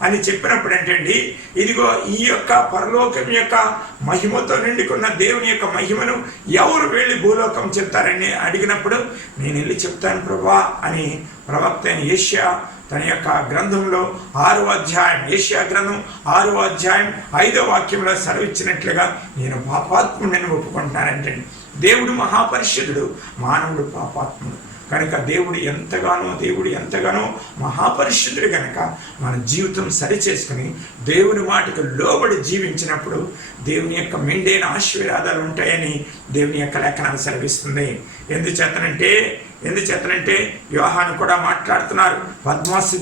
అని చెప్పినప్పుడు ఏంటండి, ఇదిగో ఈ యొక్క పరలోకం యొక్క మహిమతో నిండుకున్న దేవుని యొక్క మహిమను ఎవరు వెళ్ళి భూలోకం చెప్తారని అడిగినప్పుడు నేను వెళ్ళి చెప్తాను ప్రభా అని ప్రవక్త అయిన యేషయా తన యొక్క గ్రంథంలో 6వ అధ్యాయం యేషయా గ్రంథం 6వ అధ్యాయం 5వ వాక్యంలో సెలవిచ్చినట్లుగా నేను పాపాత్ముడిని ఒప్పుకుంటున్నానంటే దేవుడు మహాపరిశుద్ధుడు, మానవుడు పాపాత్ముడు కనుక దేవుడు ఎంతగానో మహాపరిశుద్ధుడు కనుక మన జీవితం సరిచేసుకుని దేవుని మాటకు లోబడి జీవించినప్పుడు దేవుని యొక్క మెండైన ఆశీర్వాదాలు ఉంటాయని దేవుని యొక్క లేఖనాలు సెలవిస్తుంది. ఎందుచేతనంటే యోహాను కూడా మాట్లాడుతున్నారు. పద్మాసు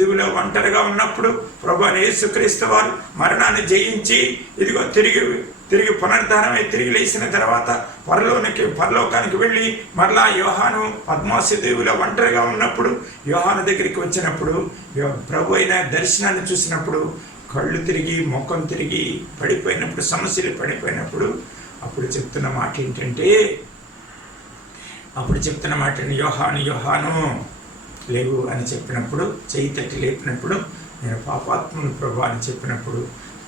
దీవిలో ఒంటరిగా ఉన్నప్పుడు ప్రభువైన యేసుక్రీస్తు వారు మరణాన్ని జయించి ఇదిగో తిరిగి పునరుద్ధానమై తిరిగి లేచిన తర్వాత పరలోకానికి వెళ్ళి మరలా యోహాను పద్మాసు దీవిలో ఒంటరిగా ఉన్నప్పుడు యోహాను దగ్గరికి వచ్చినప్పుడు ప్రభు అయిన దర్శనాన్ని చూసినప్పుడు కళ్ళు తిరిగి ముఖం తిరిగి పడిపోయినప్పుడు సమస్యలు పడిపోయినప్పుడు అప్పుడు చెప్తున్న మాట ఏంటంటే యోహాను లేవు అని చెప్పినప్పుడు చేయి తట్టి లేపినప్పుడు నేను పాపాత్ముని ప్రభు అని చెప్పినప్పుడు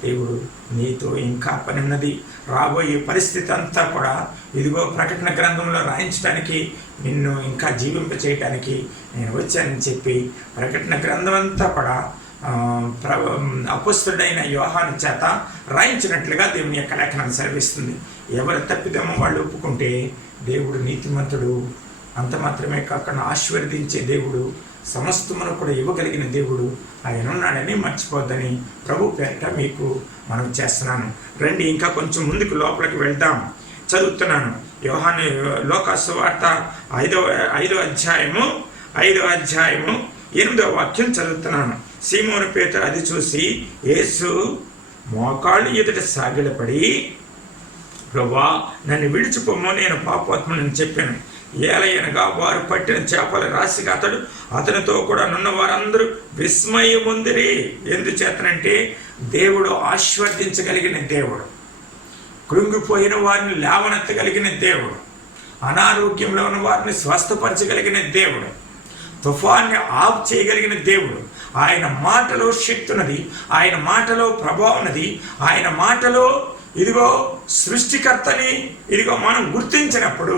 దేవుడు నీతో ఇంకా పని ఉన్నది, రాబోయే పరిస్థితి అంతా కూడా ఇదిగో ప్రకటన గ్రంథంలో రాయించడానికి నిన్ను ఇంకా జీవింపచేయడానికి నేను వచ్చానని చెప్పి ప్రకటన గ్రంథం అంతా కూడా అపొస్తలుడైన యోహాను చేత రాయించినట్లుగా దేవుని యొక్క లేఖనాన్ని సెలవిస్తుంది. ఎవరి తప్పిదమో వాళ్ళు ఒప్పుకుంటే దేవుడు నీతిమంతుడు, అంత మాత్రమే కాకుండా ఆశీర్వదించే దేవుడు, సమస్తమును కూడా ఇవ్వగలిగిన దేవుడు ఆయన ఉన్నాడని మర్చిపోద్దని ప్రభు పేరిట మీకు మనం చేస్తున్నాను. రండి ఇంకా కొంచెం ముందుకు లోపలికి వెళ్దాం. చదువుతున్నాను యోహాను లోకాసు సువార్త 5వ అధ్యాయము 8వ వాక్యం చదువుతున్నాను. సీమోను పేతురు అది చూసి యేసు మోకాళ్ళు ఎదుట సాగిలపడి ప్రభువా నన్ను విడిచిపోమ్మో నేను పాపాత్ముడని చెప్పాను. ఏలయనగా వారు పట్టిన చేపల రాశిగా అతనితో కూడా నున్న వారందరూ విస్మయముందిరి. ఎందుచేతనంటే దేవుడు ఆశీర్వదించగలిగిన దేవుడు, కృంగిపోయిన వారిని లేవనెత్తగలిగిన దేవుడు, అనారోగ్యంలో ఉన్న వారిని స్వస్థపరచగలిగిన దేవుడు, తుఫాన్ని ఆఫ్ చేయగలిగిన దేవుడు. ఆయన మాటలో శక్తి ఉన్నది, ఆయన మాటలో ప్రభావం ఉన్నది, ఆయన మాటలో ఇదిగో సృష్టికర్తని ఇదిగో మనం గుర్తించినప్పుడు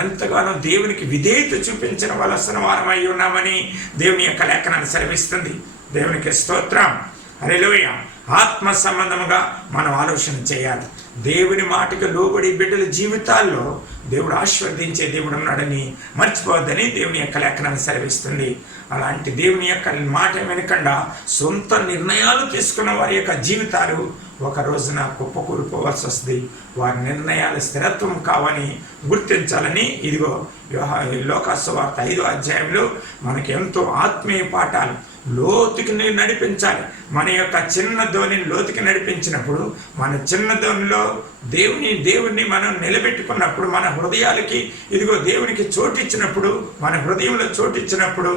ఎంతగానో దేవునికి విధేయత చూపించిన వలసిన వారమై ఉన్నామని దేవుని యొక్క లేఖనాన్ని సెలవిస్తుంది. దేవునికి స్తోత్రం. హల్లెలూయా. ఆత్మ సంబంధముగా మనం ఆలోచన చేయాలి. దేవుని మాటకు లోబడి బిడ్డల జీవితాల్లో దేవుడు ఆశీర్వదించే దేవుడు ఉన్నాడని మర్చిపోవద్దని దేవుని యొక్క లేఖనాన్ని సెలవిస్తుంది. అలాంటి దేవుని యొక్క మాట వెనకుండా సొంత నిర్ణయాలు తీసుకున్న వారి యొక్క జీవితాలు ఒక రోజున కుప్పకూలిపోవాల్సి వస్తుంది. వారి నిర్ణయాలు స్థిరత్వం కావని గుర్తించాలని ఇదిగో లోకాసు సువార్త 5వ అధ్యాయంలో మనకి ఎంతో ఆత్మీయ పాఠాలు లోతుకి నడిపించాలి. మన యొక్క చిన్న ధోనిని లోతుకి నడిపించినప్పుడు మన చిన్న ధోనిలో దేవుణ్ణి మనం నిలబెట్టుకున్నప్పుడు మన హృదయాలకి ఇదిగో దేవునికి చోటిచ్చినప్పుడు మన హృదయంలో చోటిచ్చినప్పుడు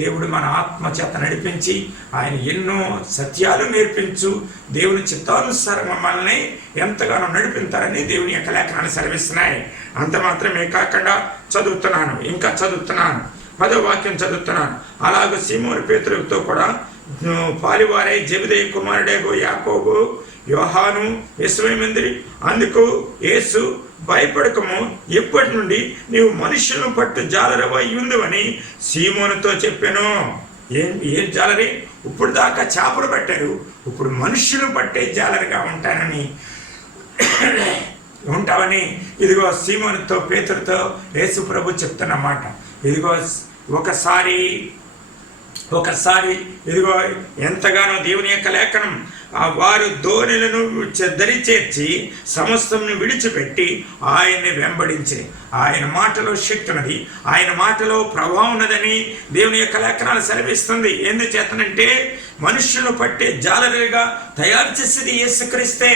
దేవుడు మన ఆత్మ చేత నడిపించి ఆయన ఎన్నో సత్యాలు నేర్పించు దేవుని చిత్తానుసారం మనల్ని ఎంతగానో నడిపిస్తారని దేవుని యొక్క లేఖనాన్ని సెలవిస్తున్నాయి. అంత మాత్రమే కాకుండా చదువుతున్నాను 10వ వాక్యం చదువుతున్నాను. అలాగే సీమోను పేతురుతో కూడా పాలివారై జెబెదయి కుమారుడేగో యాకోబు, యోహాను, యేసుమందిరి. అందుకు యేసు, భయపడకము, ఇప్పటి నుండి నీవు మనుషులను పట్టు జాలరవై ఉందని సీమోనుతో చెప్పాను. ఏం జాలరి? ఇప్పుడు దాకా చేపలు పట్టారు, ఇప్పుడు మనుషులను పట్టే జాలరిగా ఉంటావని ఇదిగో సీమోనుతో పేతురుతో యేసు ప్రభు చెప్తున్నమాట. ఇదిగో ఒకసారి ఇదిగో ఎంతగానో దేవుని యొక్క లేఖనం, వారు ధోనిలను దరి చేర్చి సమస్తమును విడిచిపెట్టి ఆయన్ని వెంబడించి, ఆయన మాటలో శక్తి ఉన్నది, ఆయన మాటలో ప్రభావం ఉన్నదని దేవుని యొక్క లేఖనాలు సెలవిస్తుంది. ఎందుచేతనంటే మనుషులను పట్టే జాలరిగా తయారు చేసేది యేసుక్రీస్తే.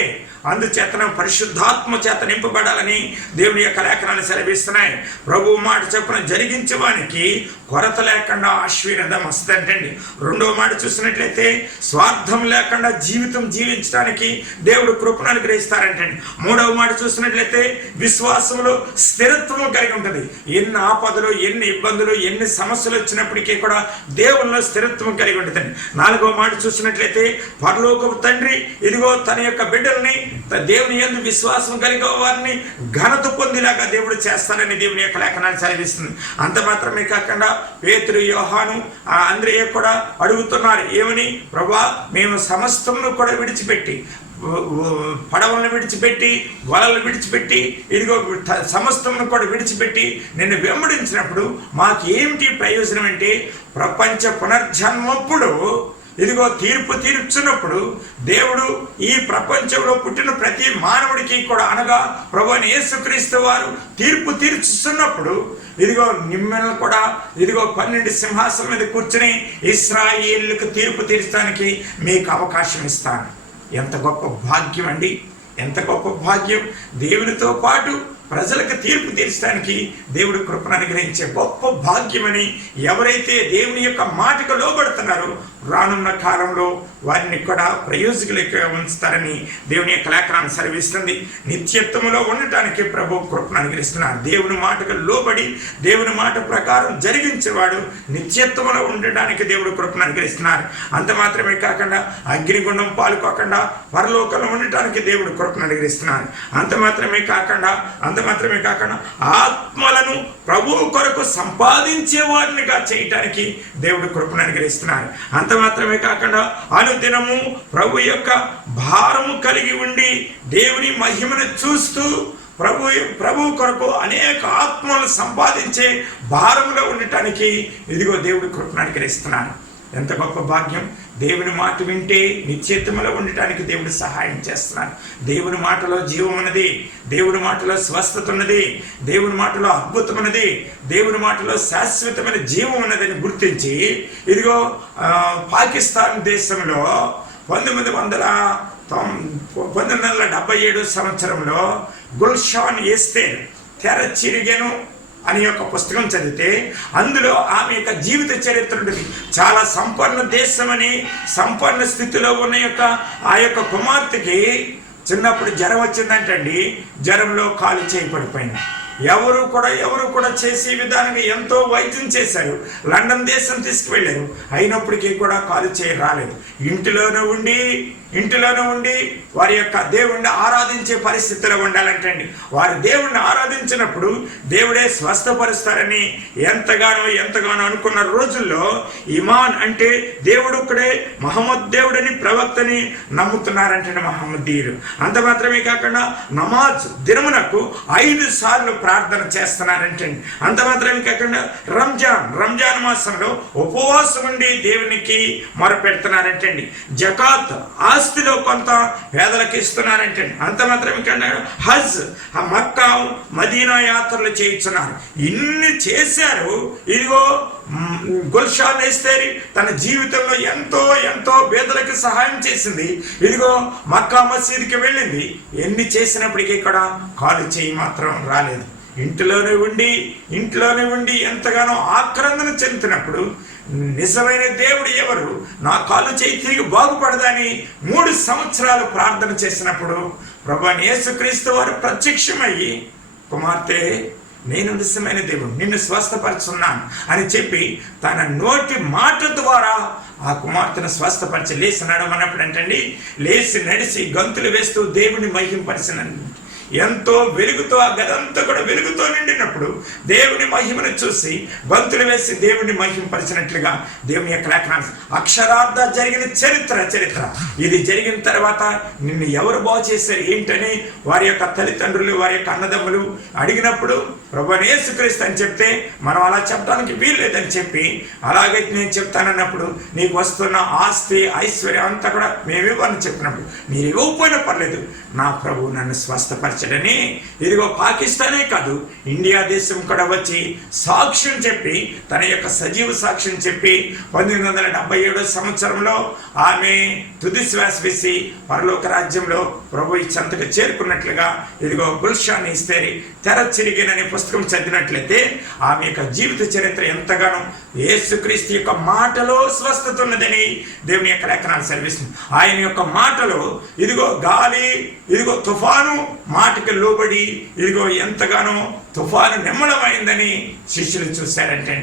అందుచేతన పరిశుద్ధాత్మ చేత నింపబడాలని దేవుని యొక్క లేఖనాలు సెలవిస్తున్నాయి. ప్రభువు మాట చొప్పున జరిగించే వానికి కొరత లేకుండా ఆశీర్వాదం వస్తుందంటండి. 2వ మాట చూసినట్లయితే స్వార్థం లేకుండా జీవితం జీవించడానికి దేవుడు కృపను అనుగ్రహిస్తారంటండి. 3వ మాట చూసినట్లయితే విశ్వాసంలో స్థిరత్వం కలిగి ఉంటుంది. ఎన్ని ఆపదలు, ఎన్ని ఇబ్బందులు, ఎన్ని సమస్యలు వచ్చినప్పటికీ కూడా దేవుల్లో స్థిరత్వం కలిగి ఉంటుందండి. 4వ మాట చూసినట్లయితే పరలోకపు తండ్రి ఇదిగో తన యొక్క బిడ్డల్ని దేవుని యందు విశ్వాసం కలిగే వారిని ఘనత పొందేలాగా దేవుడు చేస్తానని దేవుని యొక్క లేఖనాన్ని సెలవిస్తుంది. అంత మాత్రమే కాకుండా పేతురు, యోహాను, అంద్రేయ కూడా అడుగుతున్నారు. ఏమని? ప్రభువా, మేము సమస్తమును కూడా విడిచిపెట్టి, పడవలను విడిచిపెట్టి, వలలు విడిచిపెట్టి, ఇదిగో సమస్తమును కూడా విడిచిపెట్టి నిన్ను వెంబడించినప్పుడు మాకు ఏమిటి ప్రయోజనం అంటే, ప్రపంచ పునర్జన్మప్పుడు ఇదిగో తీర్పు తీర్చున్నప్పుడు దేవుడు ఈ ప్రపంచంలో పుట్టిన ప్రతి మానవుడికి కూడా, అనగా ప్రభువైన యేసుక్రీస్తు వారు తీర్పు తీర్చుతున్నప్పుడు ఇదిగో మిమ్మల్ని కూడా ఇదిగో 12 సింహాసనం మీద కూర్చుని ఇశ్రాయేలుకు తీర్పు తీర్చడానికి మీకు అవకాశం ఇస్తాను. ఎంత గొప్ప భాగ్యం అండి, ఎంత గొప్ప భాగ్యం! దేవునితో పాటు ప్రజలకు తీర్పు తీర్చడానికి దేవుడు కృపను అనుగ్రహించే గొప్ప భాగ్యమని ఎవరైతే దేవుని యొక్క మాటకు లోబడుతున్నారో రానున్న కాలంలో వారిని కూడా ప్రయోజకులుగా ఉంచుతారని దేవుని యొక్క లేఖనాన్ని సెలవిస్తుంది. నిత్యత్వంలో ఉండటానికి ప్రభు కృపను అనుగ్రహిస్తున్నారు. దేవుని మాటకు లోబడి దేవుని మాట ప్రకారం జరిగించేవాడు నిత్యత్వంలో ఉండటానికి దేవుడు కృపను అనుగ్రహిస్తున్నారు. అంత మాత్రమే కాకుండా అగ్నిగుండం పాల్పోకుండా పరలోకంలో ఉండటానికి దేవుడు కృపను అనుగ్రహిస్తున్నారు. అంత మాత్రమే కాకుండా ఆత్మలను ప్రభువు కొరకు సంపాదించే వారినిగా చేయటానికి దేవుడు కృపను అనుగ్రహిస్తున్నారు. అంత మాత్రమే కాకుండా అనుదినము ప్రభు యొక్క భారము కలిగి ఉండి దేవుని మహిమను చూస్తూ ప్రభు కొరకు అనేక ఆత్మలను సంపాదించే భారంలో ఉండటానికి ఇదిగో దేవుడు కృపను అనుగ్రహిస్తున్నాడు. ఎంత గొప్ప భాగ్యం! దేవుని మాట వింటే నిత్యత్వములో ఉండటానికి దేవుడు సహాయం చేస్తున్నాడు. దేవుని మాటలో జీవం ఉన్నది, దేవుని మాటలో స్వస్థత ఉన్నది, దేవుని మాటలో అద్భుతం ఉన్నది, దేవుని మాటలో శాశ్వతమైన జీవం ఉన్నదని గుర్తించి ఇదిగో పాకిస్తాన్ దేశంలో 1977 సంవత్సరంలో గుల్షాన్ ఎస్తేర్ తెర చిరిగెను అని యొక్క పుస్తకం చదివితే అందులో ఆమె యొక్క జీవిత చరిత్ర ఉంటుంది. చాలా సంపన్న దేశమని, సంపన్న స్థితిలో ఉన్న ఆ యొక్క కుమార్తెకి చిన్నప్పుడు జ్వరం వచ్చిందంటండి. జ్వరంలో కాలు చేయి పడిపోయింది. ఎవరు కూడా చేసే విధానంగా ఎంతో వైద్యం చేశారు. లండన్ దేశం తీసుకువెళ్ళారు. అయినప్పటికీ కూడా కాలు చేయి రాలేదు. ఇంటిలోనే ఉండి వారి యొక్క దేవుణ్ణి ఆరాధించే పరిస్థితిలో ఉండాలంటండి. వారి దేవుణ్ణి ఆరాధించినప్పుడు దేవుడే స్వస్థపరుస్తారని ఎంతగానో అనుకున్న రోజుల్లో ఇమాన్ అంటే దేవుడు ఒక్కడే, మహమ్మద్ దేవుడని ప్రవక్తని నమ్ముతున్నారంటే మహమ్మదీయులు. అంత మాత్రమే కాకుండా నమాజ్ దినమునకు 5 సార్లు ప్రార్థన చేస్తున్నారంటే. అంత మాత్రమే కాకుండా రంజాన్ మాసంలో ఉపవాసం ఉండి దేవునికి మొరపెడుతున్నారంటండి. జకాత్ ఆస్తిలో కొంత పేదలకు ఇస్తున్నారంటే. అంత మాత్రమే కాకుండా హజ్, మక్కా మదీనా యాత్రలు చేయించున్నారు. ఇన్ని చేశారు. ఇదిగో గుల్షాన్ ఎస్తేర్ తన జీవితంలో ఎంతో పేదలకు సహాయం చేసింది. ఇదిగో మక్కా మసీదుకి వెళ్ళింది. ఎన్ని చేసినప్పటికీ కూడా కాలు చేయి మాత్రం రాలేదు. ఇంట్లోనే ఉండి ఎంతగానో ఆక్రందన చెందుతున్నప్పుడు నిజమైన దేవుడు ఎవరు, నా కాలు చేయి తిరిగి బాగుపడదని 3 సంవత్సరాలు ప్రార్థన చేసినప్పుడు ప్రభువైన యేసుక్రీస్తు వారు ప్రత్యక్షమయ్యి, కుమార్తె నేను నిజమైన దేవుడు, నిన్ను స్వస్థపరుచున్నాను అని చెప్పి తన నోటి మాట ద్వారా ఆ కుమార్తెను స్వస్థపరిచి లేచి నడమన్నప్పుడు అంటండి, లేచి నడిచి గంతులు వేస్తూ దేవుని మహింపరిచినండి. ఎంతో వెలుగుతో ఆ గదంతా కూడా వెలుగుతో నిండినప్పుడు దేవుని మహిమను చూసి గంతులు వేసి దేవుని మహింపరిచినట్లుగా దేవుని యొక్క లేఖనాలు అక్షరార్థ జరిగిన చరిత్ర ఇది జరిగిన తర్వాత నిన్ను ఎవరు బాగు చేశారు ఏంటని వారి యొక్క తల్లిదండ్రులు వారి యొక్క అన్నదమ్ములు అడిగినప్పుడు ప్రభువైన యేసుక్రీస్తు అని చెప్తే మనం అలా చెప్పడానికి వీల్లేదని చెప్పి, అలాగైతే నేను చెప్తానన్నప్పుడు నీకు వస్తున్న ఆస్తి ఐశ్వర్యం అంతా కూడా మేమివ్వని చెప్పినప్పుడు మీరు ఇవ్వకపోయినా పర్లేదు, నా ప్రభు నన్ను స్వస్థపరచడని ఇదిగో పాకిస్తానే కాదు ఇండియా దేశం కూడా వచ్చి సాక్ష్యం చెప్పి తన యొక్క సజీవ సాక్ష్యం చెప్పి 1977 సంవత్సరంలో ఆమె తుది శ్వాస వేసి పరలోక రాజ్యంలో ప్రభు చెంతకు చేరుకున్నట్లుగా ఇదిగో గుల్షాన్ ఇస్తేరి తెర చిరిగిననే పుస్తకం చదివినట్లయితే ఆమె యొక్క జీవిత చరిత్ర ఎంతగానో యేసుక్రీస్తు యొక్క మాటలో స్వస్థత ఉన్నదని దేవుని యొక్క లేఖనాలు సెలవిస్తుంది. ఆయన యొక్క మాటలో ఇదిగో గాలి ఇదిగో తుఫాను మాటకి లోబడి ఇదిగో ఎంతగానో తుఫాను నిమ్మలమైందని శిష్యులు చూశారంటే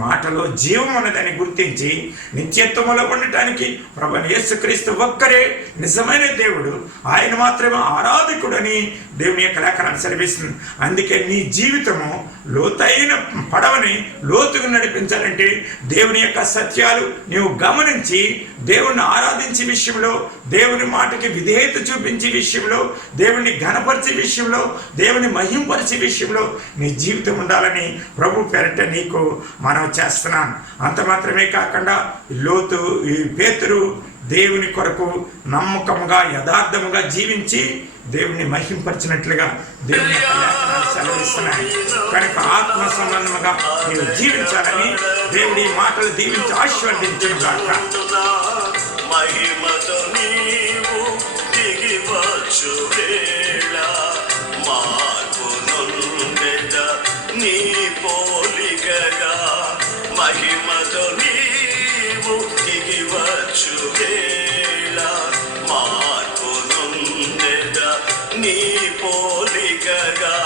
మాటలో జీవం ఉన్నదని గుర్తించి నిత్యత్వములో ఉండటానికి ప్రభువైన యేసుక్రీస్తు ఒక్కరే నిజమైన దేవుడు, ఆయన మాత్రమే ఆరాధకుడని దేవుని యొక్క లేఖనాలు సెలవిస్తుంది. అందుకే నీ జీవితము లోతైన పడవని లోతుగా నడిపించాలంటే దేవుని యొక్క సత్యాలు నీవు గమనించి దేవుణ్ణి ఆరాధించే విషయంలో, దేవుని మాటకి విధేయత చూపించే విషయంలో, దేవుని ఘనపరిచే విషయంలో, దేవుని మహింపరిచే విషయంలో నీ జీవితం ఉండాలని ప్రభు పేరట నీకు మనం చేస్తున్నాను. అంత మాత్రమే కాకుండా లోతు ఈ పేతురు దేవుని కొరకు నమ్మకంగా యథార్థముగా జీవించి దేవుని మహింపరిచినట్లుగా దేవుని యొక్క లేఖనాలు సెలవిస్తున్నాయి. కనుక ఆత్మ సంబంధముగా నీవు జీవించాలని దేవుడి మాటలు దీవించి ఆశీర్వదించుగాక. మహిమతో నీవు దిగి వచ్చు వేళ మార్పు నుండెద నీ పోలికగా, మహిమతో నీవు దిగి వచ్చు వేళ మార్పు నుండెద నీ పోలికగా,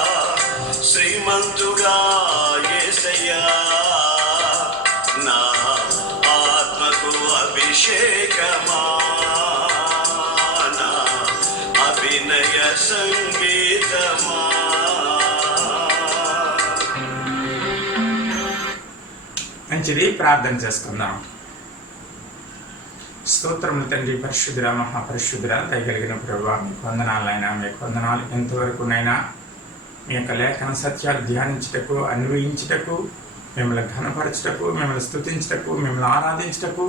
శ్రీమంతుడా యేసయ్యా నా ఆత్మకు అభిషేకమా, నా అభినయ సంగీతమా. మంచిది, ప్రార్థన చేసుకుందాం. స్తోత్రములు తండ్రి, పరిశుద్ధుడా మహాపరిశుద్ధుడా దయగలిగిన ప్రభువా, మీకు వందనాలైనా, మీకు వందనాలు. ఎంతవరకునైనా మీ యొక్క లేఖన సత్యాలు ధ్యానించుటకు, అన్వయించుటకు, మిమ్మల్ని ఘనపరచుటకు, మిమ్మల్ని స్తుతించుటకు, మిమ్మల్ని ఆరాధించుటకు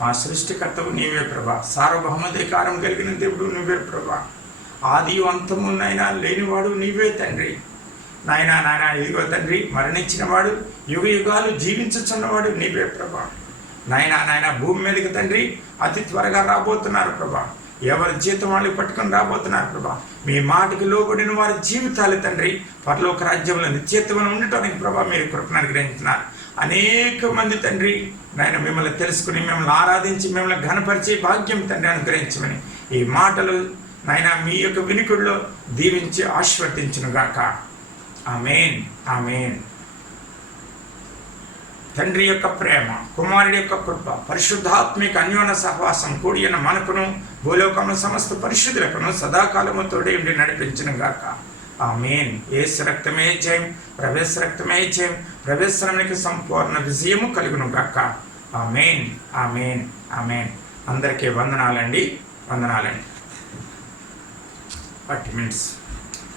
మా సృష్టికర్తవు నీవే ప్రభా. సార్వభౌమాధికారం కలిగిన దేవుడు నువ్వే ప్రభా. ఆది అంతమునైనా లేనివాడు నీవే తండ్రి. నాయన ఇదిగో తండ్రి, మరణించిన వాడు యుగ యుగాలు జీవించుచున్నవాడు నీవే ప్రభా. నాయన భూమి మీదకి తండ్రి అతి త్వరగా రాబోతున్నారు ప్రభా. ఎవరి జీతం వాళ్ళు పట్టుకొని రాబోతున్నారు ప్రభా. మీ మాటకి లోబడిన వారి జీవితాలు తండ్రి పరలోక రాజ్యంలో నిత్యత్వంలో ఉండటానికి ప్రభా మీరు కృపను అనుగ్రహించున్నారు. అనేక మంది తండ్రి నాయన మిమ్మల్ని తెలుసుకుని, మిమ్మల్ని ఆరాధించి, మిమ్మల్ని ఘనపరిచే భాగ్యం తండ్రి అనుగ్రహించమని ఈ మాటలు నాయన మీ యొక్క వినికుడిలో దీవించి ఆశీర్వదించునుగాక. ఆమేన్, ఆమేన్. తండ్రి యొక్క ప్రేమ, కుమారుడి యొక్క కృప, పరిశుద్ధాత్మిక అన్యోన్య సహవాసం కూడిన మనకును భూలోకంలో సమస్త పరిశుద్ధులకును సదాకాలము తోడే ఉండి నడిపించునుగాక. ఆమేన్. యేసు రక్తమే జయం, ప్రవేశ రక్తమే జయం, ప్రవేశనానికి సంపూర్ణ విజయము కలుగునుగాక. ఆమేన్, ఆమేన్, ఆమేన్. అందరికీ వందనాలండి, వందనాలండి. 40 minutes.